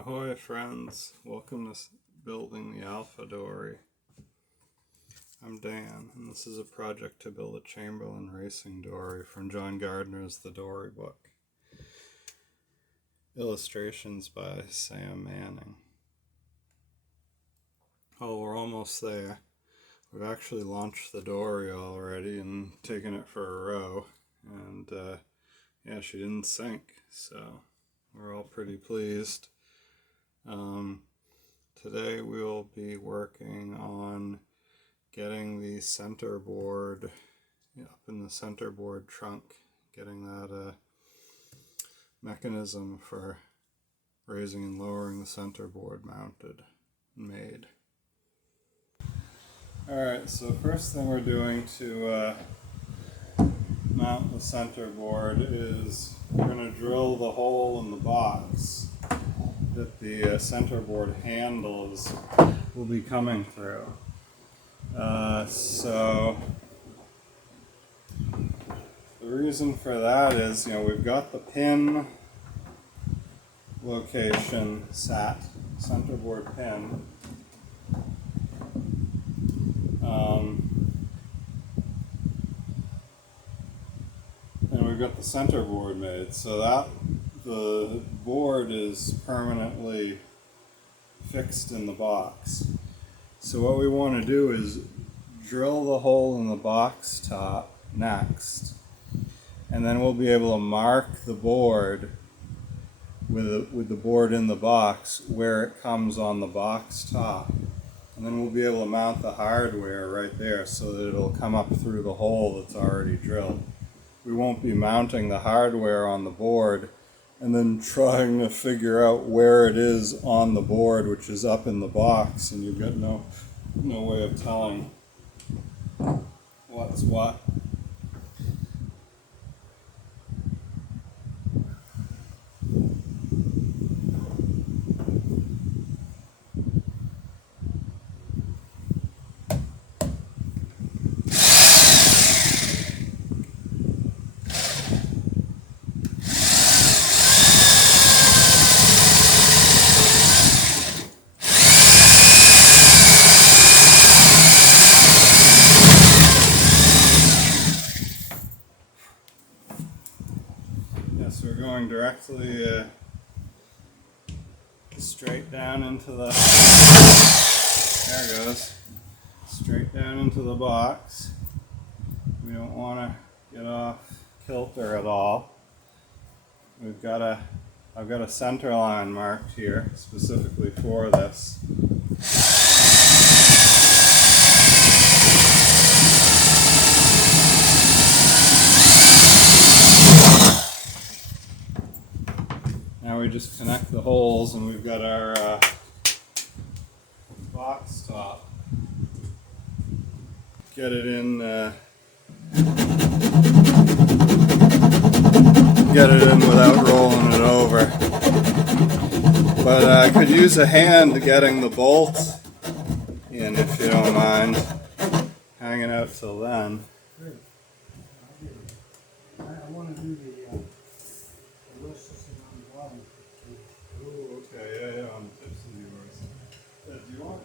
Ahoy friends, welcome to building the Alpha Dory. I'm Dan, and this is a project to build a Chamberlain racing dory from John Gardner's The Dory book. Illustrations by Sam Manning. Oh, we're almost there. We've actually launched the dory already and taken it for a row, and yeah, she didn't sink, so we're all pretty pleased. Today we'll be working on getting the centerboard up in the centerboard trunk, getting that mechanism for raising and lowering the centerboard mounted and made. Alright, so first thing we're doing to mount the centerboard is we're going to drill the hole in the box that the centerboard handles will be coming through. So the reason for that is, we've got the pin location set, centerboard pin. And we've got the centerboard made, so that the board is permanently fixed in the box. So what we want to do is drill the hole in the box top next, and then we'll be able to mark the board with the board in the box where it comes on the box top. And then we'll be able to mount the hardware right there so that it'll come up through the hole that's already drilled. We won't be mounting the hardware on the board and then trying to figure out where it is on the board, which is up in the box, and you've got no way of telling what's what. So we're going directly straight down into the, there it goes, straight down into the box. We don't want to get off kilter at all. I've got a center line marked here specifically for this. Now we just connect the holes and we've got our box top. Get it in without rolling it over. But I could use a hand getting the bolt in, if you don't mind hanging out till then. I want to do the list system on the bottom. Oh, okay, yeah, on the tips of yours. Do you want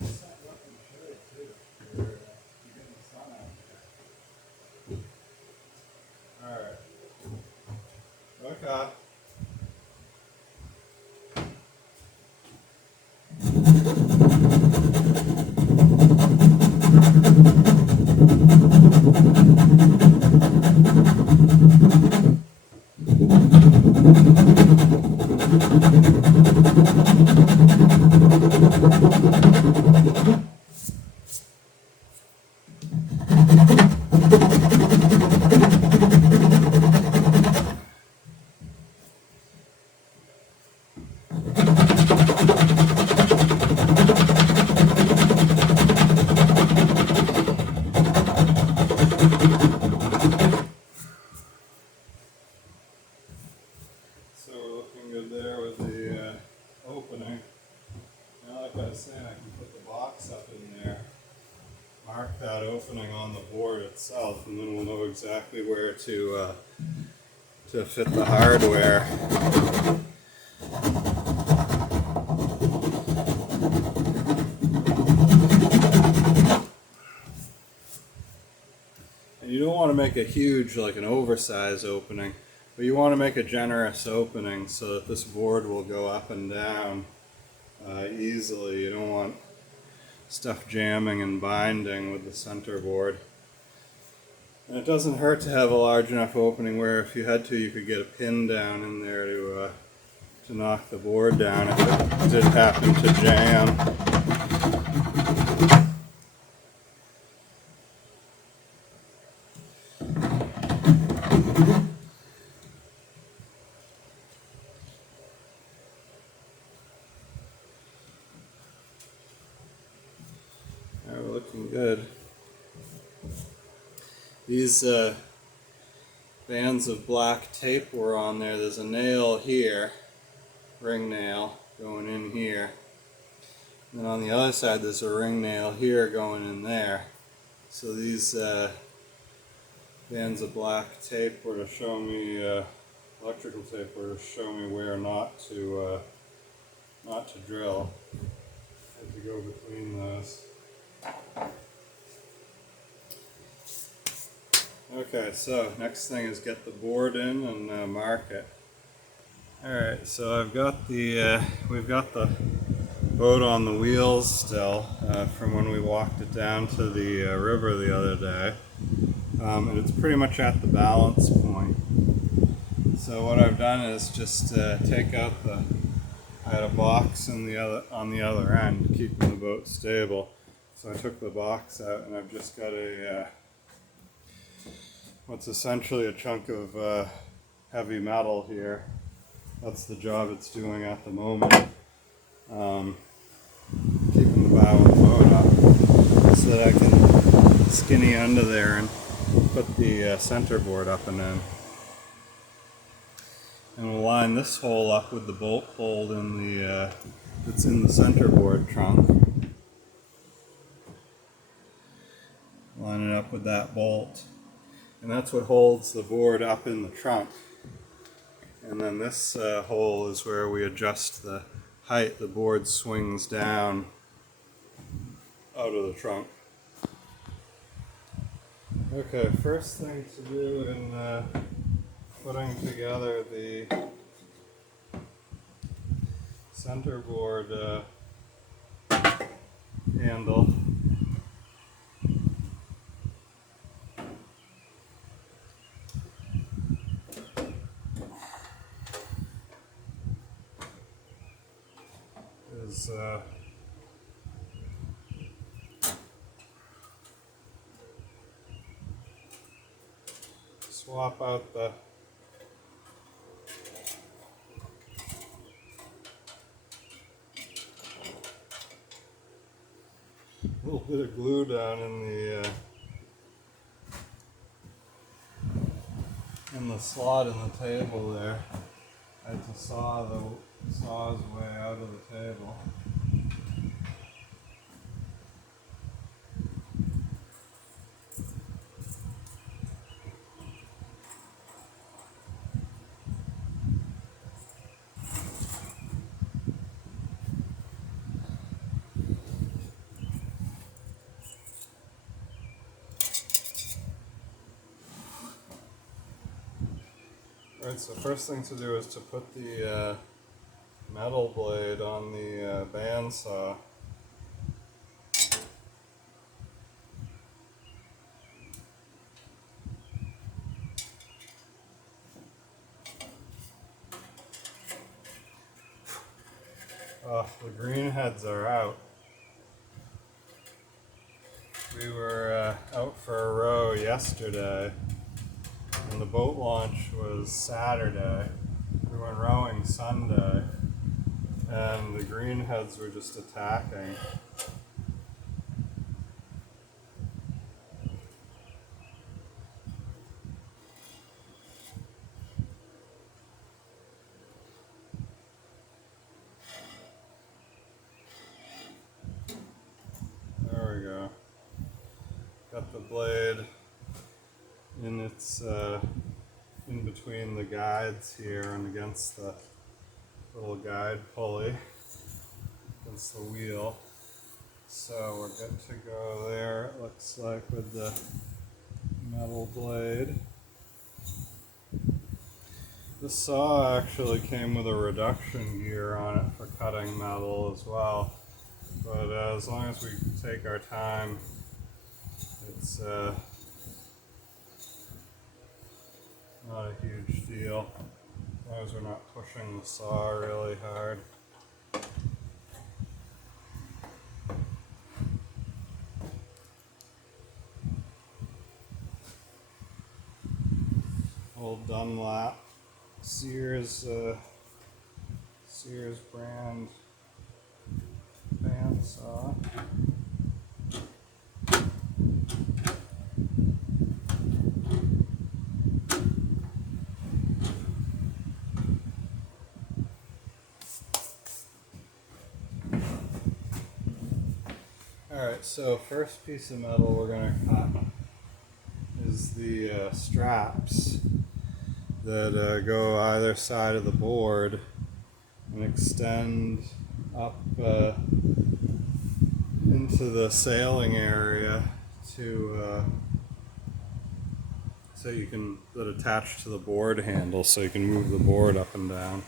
to set it up and show it too? You're getting the sun out here. Alright. Okay. So we're looking good there with the opening. Now, like I was saying, I can put the box up in there, mark that opening on the board itself, and then we'll know exactly where to fit the hardware. make it huge, like an oversized opening, but you want to make a generous opening so that this board will go up and down easily. You don't want stuff jamming and binding with the centerboard. And it doesn't hurt to have a large enough opening where if you had to, you could get a pin down in there to knock the board down if it did happen to jam. We're looking good. These bands of black tape were on there. There's a nail here, ring nail, going in here. And then on the other side there's a ring nail here going in there. So these bands of black tape were to show me, electrical tape were to show me where not to drill. I had to go between those. Okay, so next thing is get the board in and mark it. Alright, so I've got the, we've got the boat on the wheels still from when we walked it down to the river the other day. And it's pretty much at the balance point. So what I've done is just take out I had a box on the other end, keeping the boat stable. So I took the box out and I've just got what's essentially a chunk of heavy metal here. That's the job it's doing at the moment. Keeping the bow of the boat up so that I can skinny under there and put the centerboard up and in. And we'll line this hole up with the bolt hole that's in the centerboard trunk. Line it up with that bolt. And that's what holds the board up in the trunk. And then this hole is where we adjust the height. The board swings down out of the trunk. Okay, first thing to do in putting together the centerboard handle is swap out the little bit of glue down in the slot in the table there. I had to saw the saw's way out of the table. Alright, so first thing to do is to put the metal blade on the bandsaw. Oh, the green heads are out. We were out for a row yesterday, and the boat launch was Saturday. We went rowing Sunday, and the green heads were just attacking. There we go. Got the blade in its in between the guides here and against the little guide pulley against the wheel. So we're good to go there, it looks like, with the metal blade. This saw actually came with a reduction gear on it for cutting metal as well, but as long as we take our time, it's not a huge deal, as long as we're not pushing the saw really hard. Old Dunlap Sears brand bandsaw. Alright, so first piece of metal we're going to cut is the straps that go either side of the board and extend up into the sailing area to that attach to the board handle so you can move the board up and down.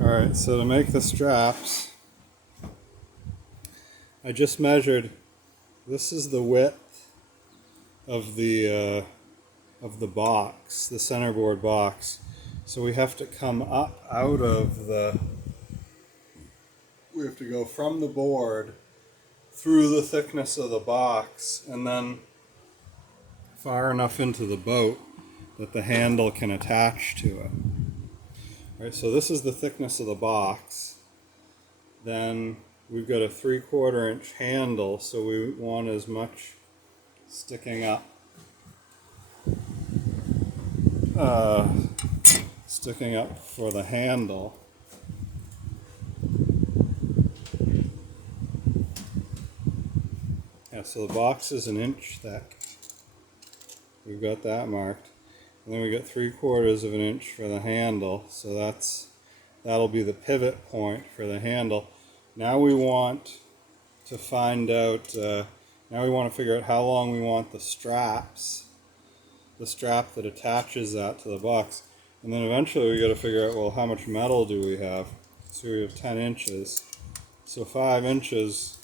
Alright, so to make the straps, I just measured, this is the width of the box, the centerboard box. So we have to come up out of we have to go from the board through the thickness of the box and then far enough into the boat that the handle can attach to it. All right, so this is the thickness of the box. Then we've got a 3/4 inch handle, so we want as much sticking up for the handle. Yeah, so the box is 1 inch thick. We've got that marked. And then we got 3/4 of an inch for the handle, so that'll be the pivot point for the handle. Now we want to find out, now we want to figure out how long we want the strap that attaches that to the box. And then eventually we got to figure out, well, how much metal do we have? So we have 10 inches. So 5 inches,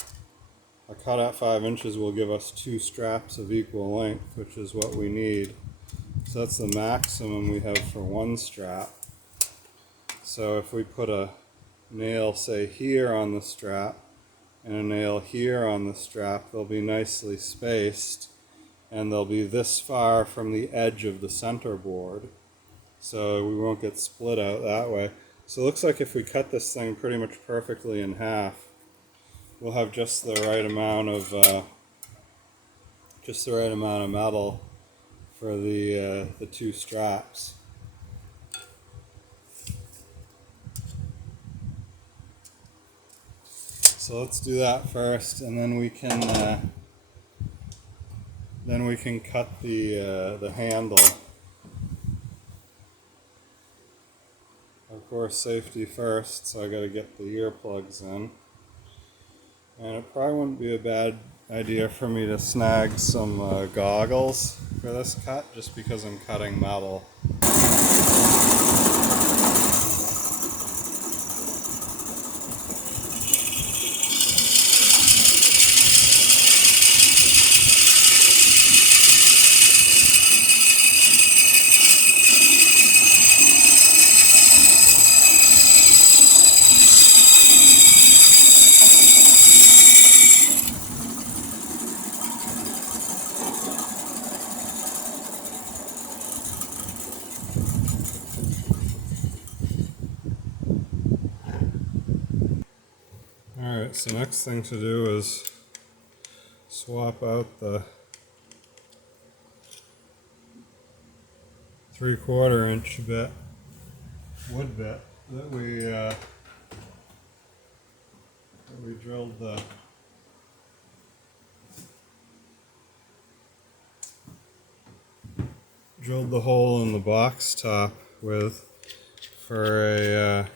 a cut at 5 inches will give us 2 straps of equal length, which is what we need. So that's the maximum we have for 1 strap. So if we put a nail, say, here on the strap and a nail here on the strap, they'll be nicely spaced and they'll be this far from the edge of the centerboard, so we won't get split out that way. So it looks like if we cut this thing pretty much perfectly in half, we'll have just the right amount of metal for the 2 straps. So let's do that first, and then we can cut the handle. Of course, safety first, so I got to get the earplugs in. And it probably wouldn't be a bad idea for me to snag some goggles for this cut, just because I'm cutting metal. Alright, so next thing to do is swap out the 3/4 inch wood bit that we drilled the hole in the box top with for a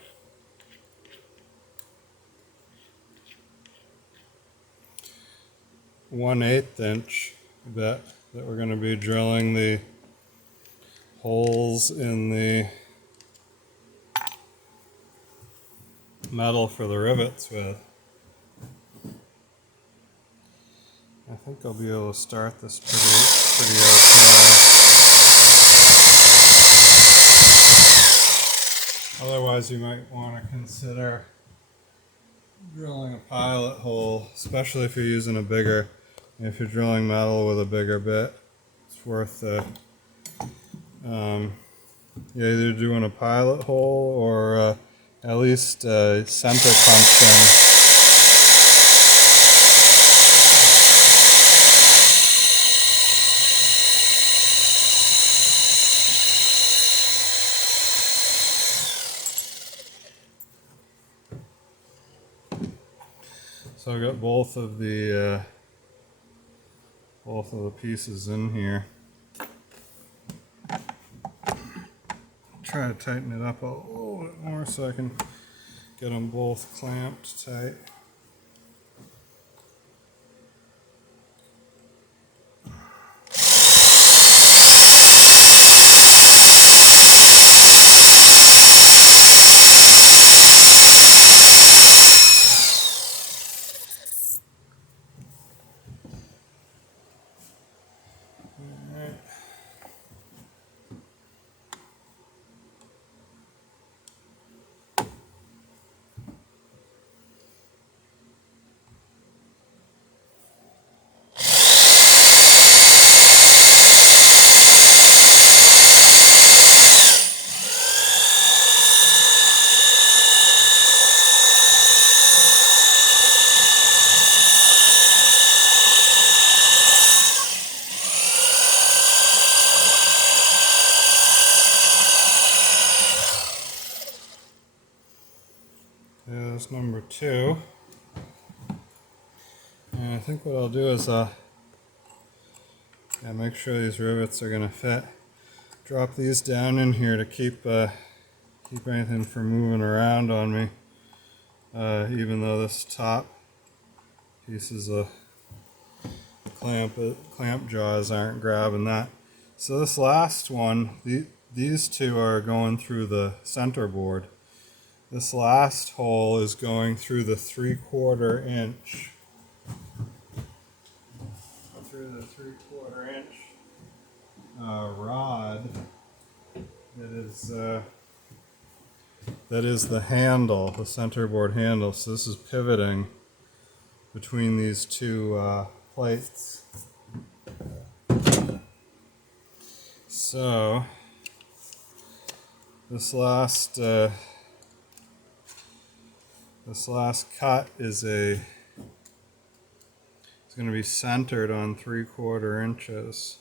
1/8 inch bit that we're going to be drilling the holes in the metal for the rivets with. I think I'll be able to start this pretty okay. Otherwise, you might want to consider drilling a pilot hole, especially if you're using a bigger. If you're drilling metal with a bigger bit, it's worth you're either doing a pilot hole or at least center punching. So I've got both of the pieces in here. Try to tighten it up a little bit more so I can get them both clamped tight. There's number 2. And I think what I'll do is make sure these rivets are going to fit. Drop these down in here to keep anything from moving around on me. Even though this top pieces of clamp jaws aren't grabbing that. So this last one, these two are going through the centerboard. This last hole is going through the 3/4 inch. Through the 3/4 inch rod that is the handle, the centerboard handle. So this is pivoting between these two plates. So this last cut is going to be centered on 3/4 inches.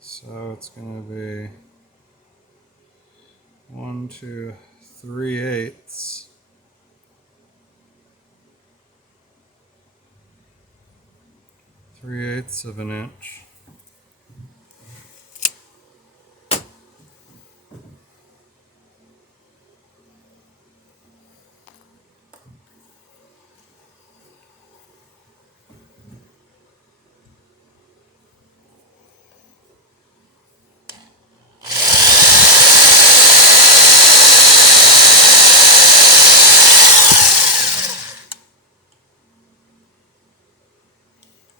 So it's going to be 1, 2, 3/8. 3/8 of an inch.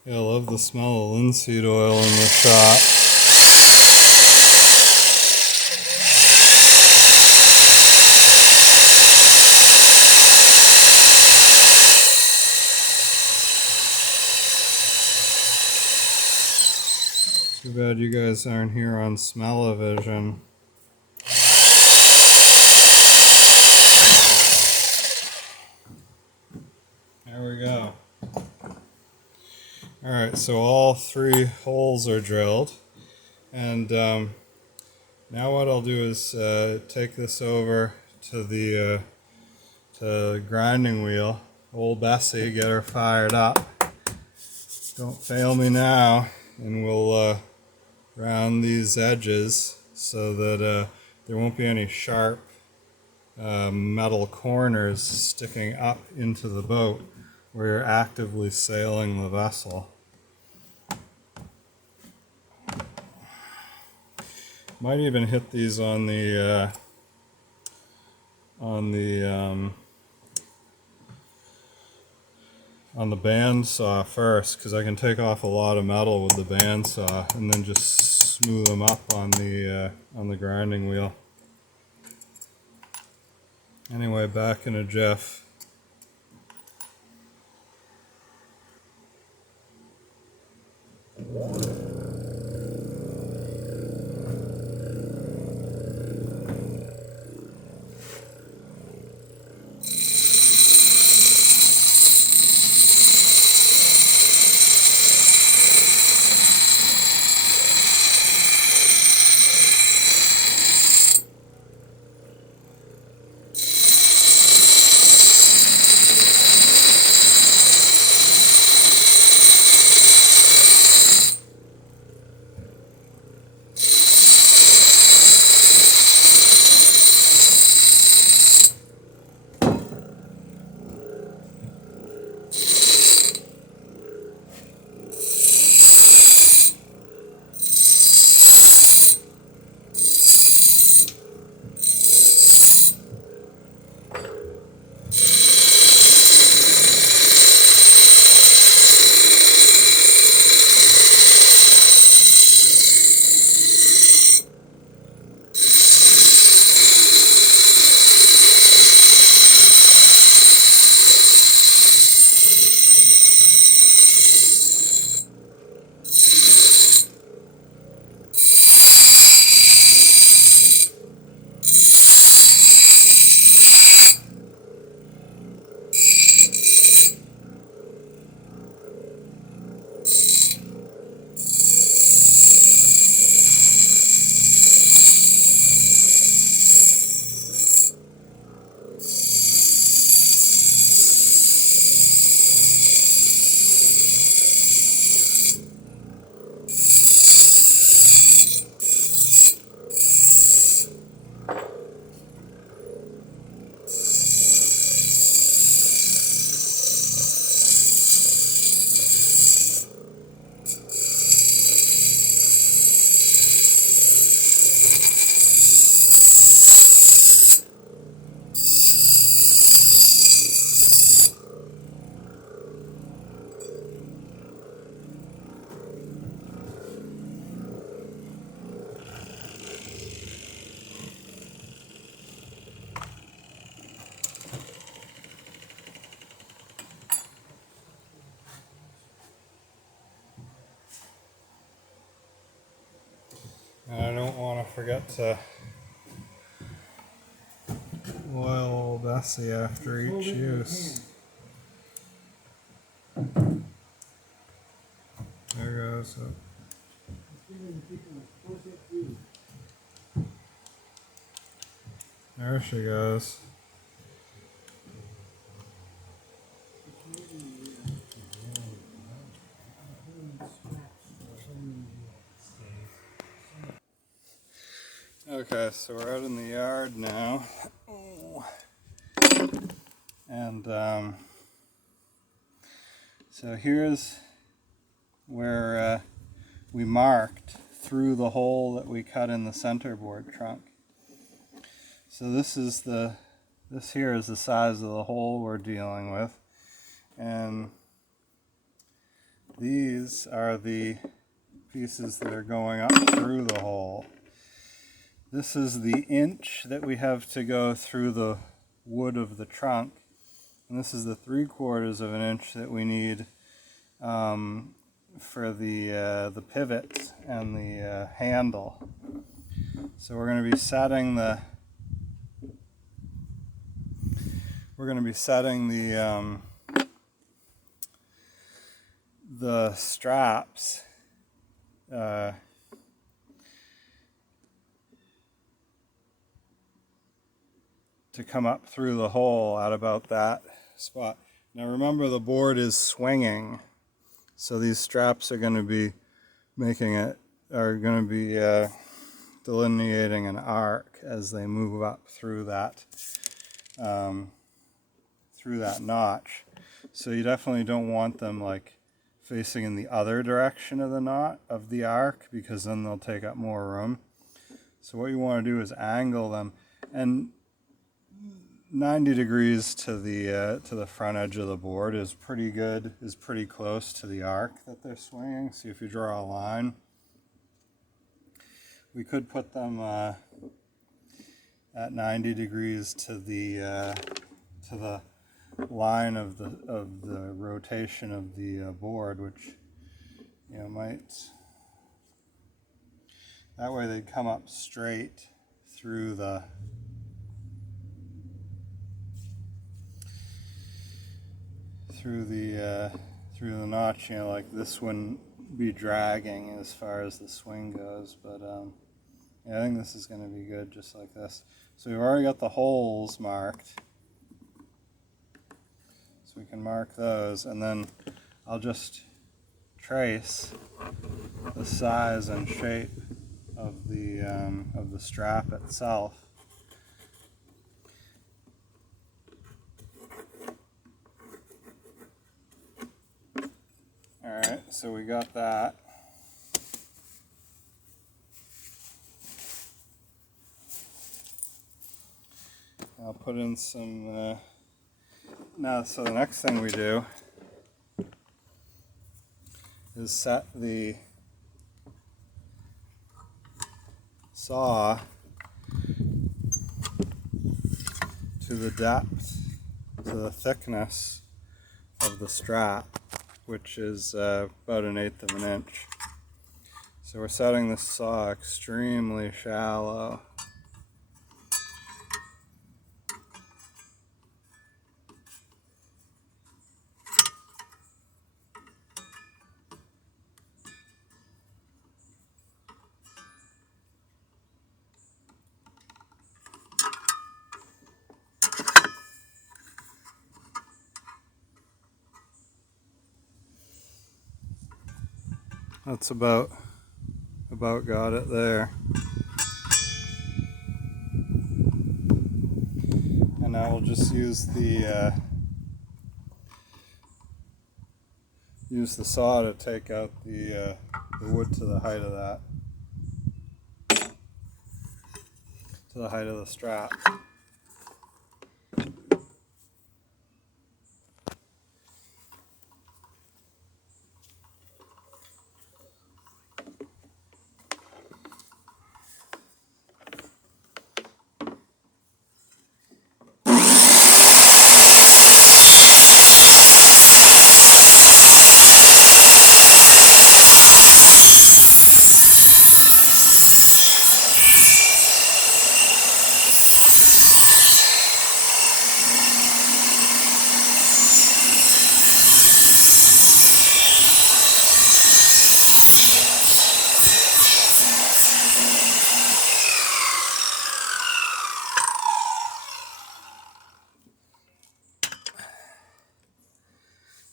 Yeah, I love the smell of linseed oil in the shop. Too bad you guys aren't here on smell-o-vision. There we go. Alright, so all 3 holes are drilled, and now what I'll do is take this over to the grinding wheel. Old Bessie, get her fired up. Don't fail me now, and we'll round these edges so that there won't be any sharp metal corners sticking up into the boat where you're actively sailing the vessel. Might even hit these on the bandsaw first, because I can take off a lot of metal with the bandsaw and then just smooth them up on the grinding wheel. Anyway, back in a jiff. And I don't want to forget to oil old Bessie after each use. There goes. There she goes. Okay, so we're out in the yard now. And so here's where we marked through the hole that we cut in the centerboard trunk. So this here is the size of the hole we're dealing with. And these are the pieces that are going up through the hole. This is the inch that we have to go through the wood of the trunk. And this is the 3/4 of an inch that we need for the pivot and the handle. So we're going to be setting the straps to come up through the hole at about that spot. Now remember, the board is swinging, so these straps are going to be delineating an arc as they move up through that notch. So you definitely don't want them like facing in the other direction of the arc, because then they'll take up more room. So what you want to do is angle them, and 90 degrees to the front edge of the board is pretty good, is pretty close to the arc that they're swinging. So if you draw a line, we could put them at 90 degrees to the line of the rotation of the board, which might, that way they'd come up straight through the notch, like this wouldn't be dragging as far as the swing goes. But yeah, I think this is going to be good just like this. So we've already got the holes marked, so we can mark those, and then I'll just trace the size and shape of the strap itself. Alright, so we got that. I'll put in some, now, so the next thing we do is set the saw to the depth, to the thickness of the strap, which is about 1/8 of an inch. So we're setting the saw extremely shallow. That's about got it there. And now we'll just use the saw to take out the wood to the height of that, to the height of the strap.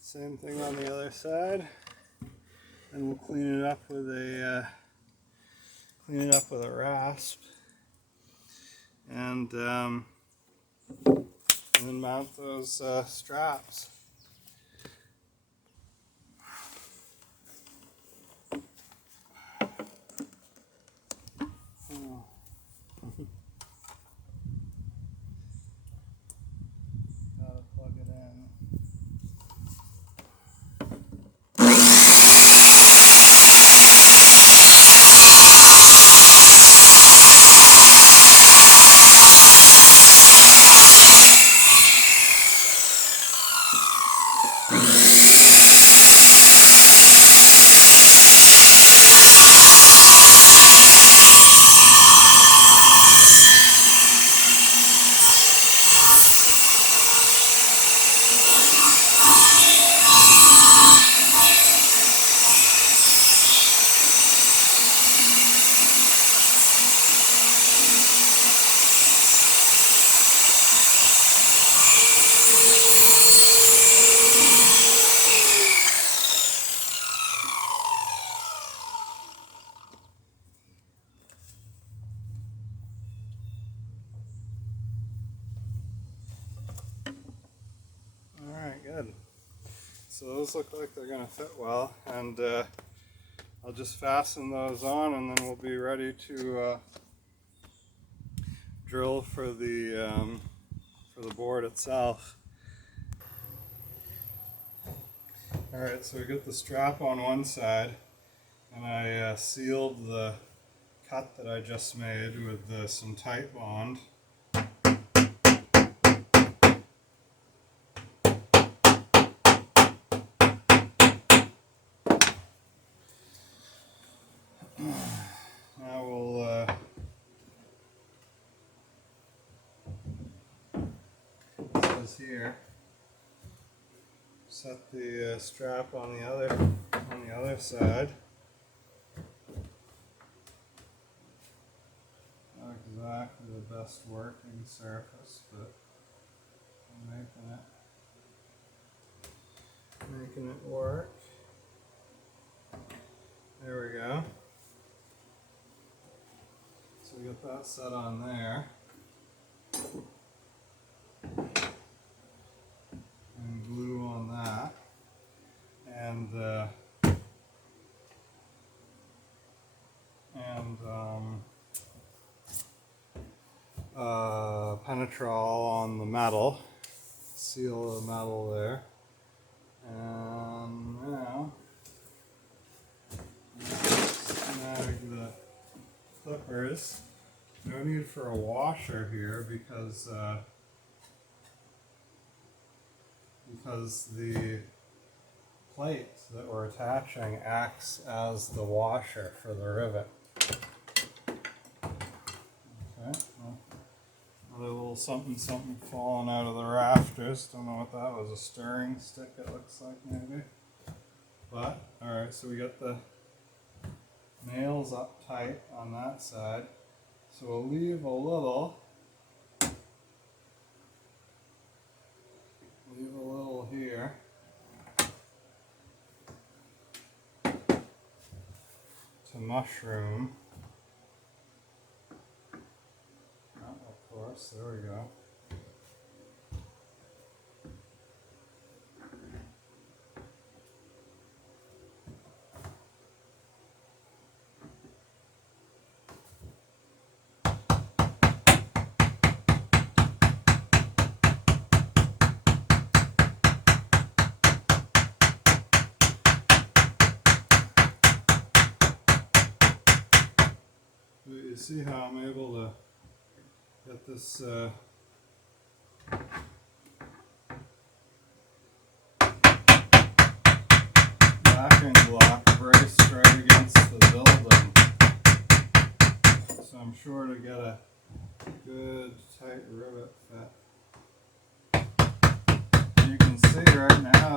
Same thing on the other side, and we'll clean it up with a rasp, and then mount those straps. Gotta plug it in. So those look like they're going to fit well, and I'll just fasten those on, and then we'll be ready to drill for the board itself. Alright, so we got the strap on one side, and I sealed the cut that I just made with some tight bond. Now we'll it says here, set the strap on the other side. Not exactly the best working surface, but I'm making it work. There we go. So we got that set on there. And glue on that. And penetrol on the metal. Seal the metal there. And now snag the clippers. No need for a washer here because the plate that we're attaching acts as the washer for the rivet. Okay, well, another little something falling out of the rafters. Don't know what that was, a stirring stick it looks like maybe. But, alright, so we got the nails up tight on that side. So we'll leave a little here. To mushroom. Oh, of course, there we go. You see how I'm able to get this backing block braced right against the building. So I'm sure to get a good tight rivet fit. And you can see right now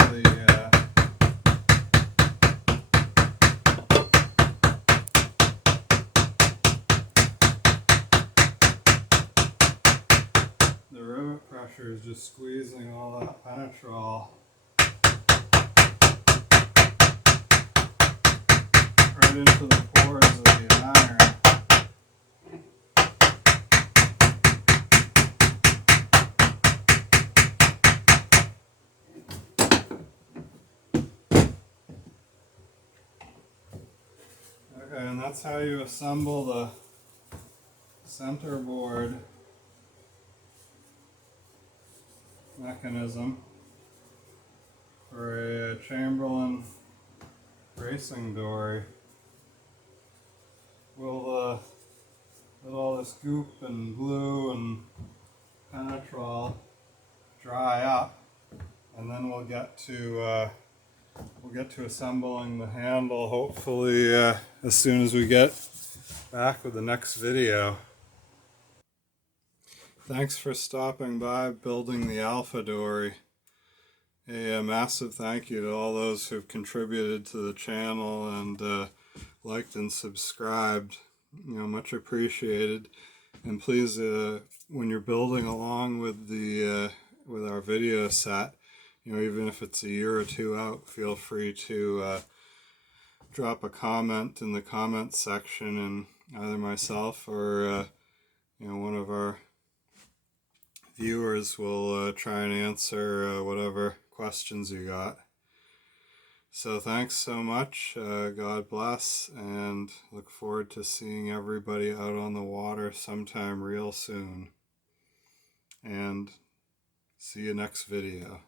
the rivet pressure is just squeezing all that penetrol right into the pores of the iron. Okay, and that's how you assemble the centerboard mechanism for a Chamberlain racing dory. We'll let all this goop and glue and penetrol dry up, and then we'll get to assembling the handle hopefully as soon as we get back with the next video. Thanks for stopping by Building the Alpha Dory. A massive thank you to all those who've contributed to the channel and liked and subscribed. You know, much appreciated. And please, when you're building along with with our video set, you know, even if it's a year or two out, feel free to drop a comment in the comments section, and either myself or you know, one of our viewers will try and answer whatever questions you got. So thanks so much. God bless, and look forward to seeing everybody out on the water sometime real soon. And see you next video.